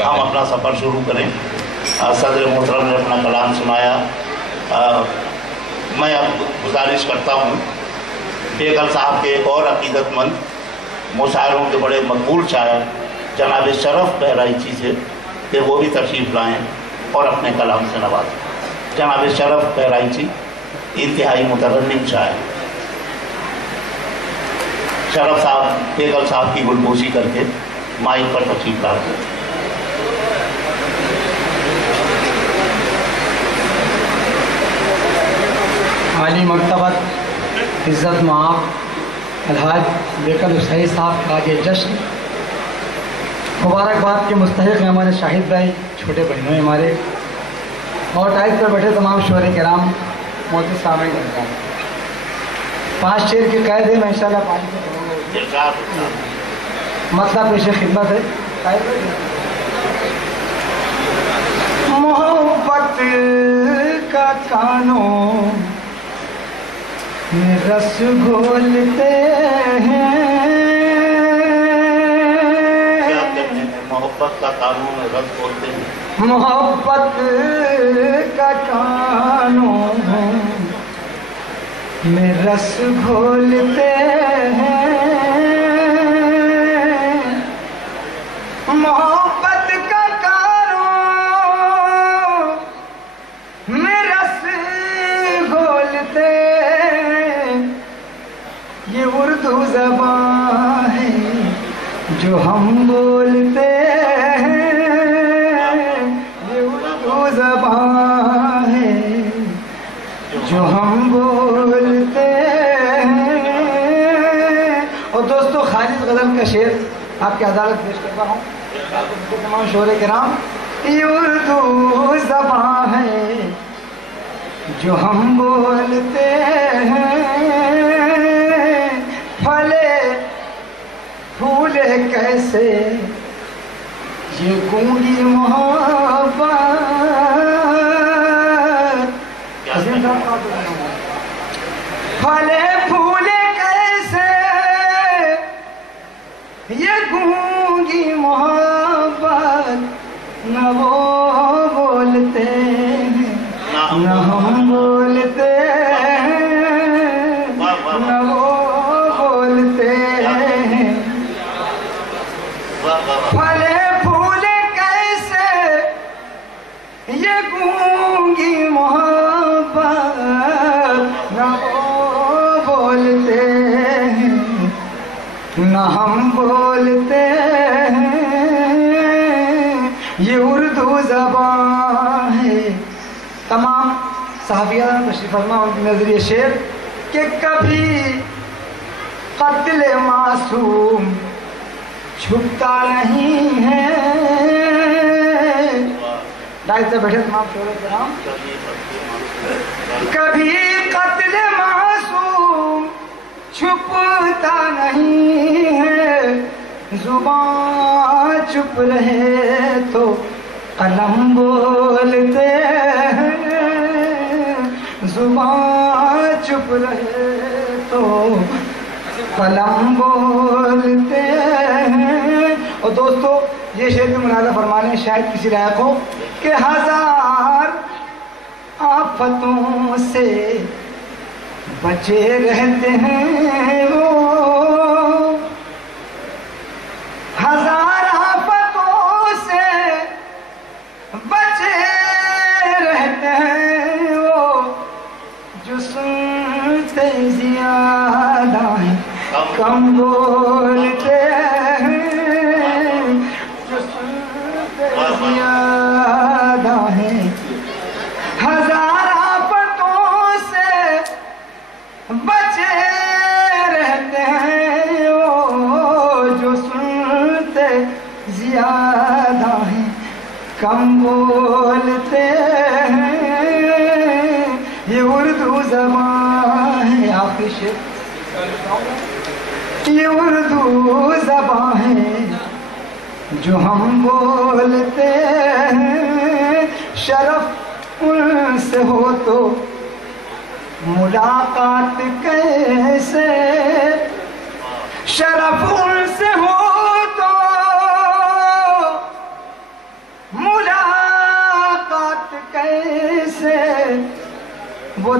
ہم اپنا سفر شروع کریں. صدر محترم نے اپنا کلام سنایا. میں اب گزارش کرتا ہوں بیگل صاحب کے ایک اور عقیدت مند مشاعروں کے بڑے مقبول شاعر جناب شرف بہرائچی سے کہ وہ بھی تشریف لائیں اور اپنے کلام سے نوازیں. جناب شرف بہرائچی انتہائی مترنم شاعر. شرف صاحب بیگل صاحب کی گلگوشی کر کے مائک پر تشریف لاتے ہیں. عالی مکتبت عزت معاف الحاج بیگل حسین صاحب کا یہ جشن مبارکباد کے مستحق ہیں ہمارے شاہد بھائی، چھوٹے بہنوں ہیں ہمارے، اور ٹائز پر بیٹھے تمام شعراء کرام موجود سامنے کرتا ہوں. 5 شعر کی قید ہے، میں انشاءاللہ 5 سے پڑھوں گا. مطلب پیش خدمت ہے. محبت کا کانوں میں رس گھولتے ہیں، محبت کا کانوں میں رس گھولتے ہیں، محبت کا کانوں میں رس گھولتے ہیں، محبت کا کانوں میں رس گھولتے ہیں. یہ اردو زبان ہے جو ہم بولتے ہیں، یہ اردو زبان ہے جو ہم بولتے ہیں. اور دوستو خالد غزل کا شعر آپ کی عدالت پیش کرتا ہوں. تمام شعراء کرام، یہ اردو زبان ہے جو ہم بولتے ہیں، پھلے پھولے کیسے یہ گونگی محبت، پھلے پھولے کیسے یہ گونگی محبت، نہ وہ بولتے ہیں نہ ہم بولتے ہیں، نہ وہ بولتے ہیں. پھلے پھولے کیسے یہ گونگی محبت، نہ وہ بولتے ہیں نہ ہم بولتے ہیں. یہ اردو زبان ہے. تمام صحابیان تشریف فرما ان کی نظریہ شعر کہ کبھی قتل معصوم چھپتا نہیں ہے. دائیں سے بیٹھے تمام شعراء کرام، کبھی قتل معصوم چھپتا نہیں ہے، زبان چپ رہے تو قلم بولتے ہیں، زبان چپ رہے تو قلم بولتے ہیں. اور دوستو یہ شعر بھی ملاحظہ فرمانے شاید کسی لائق ہو کہ 1000 آفتوں سے بچے رہتے ہیں وہ، 1000 آفتوں سے بچے رہتے ہیں وہ، جو سنتے زیادہ ہیں کم بولتے ہیں، جو سنتے زیادہ ہیں. 1000 آفتوں سے بچے رہتے ہیں وہ، جو سنتے زیادہ ہیں کم بولتے ہیں. یہ اردو زبان ہے. آخری شعر، یہ اردو زبان ہے جو ہم بولتے ہیں. شرف ان سے ہو تو ملاقات کیسے، شرف ان سے ہو تو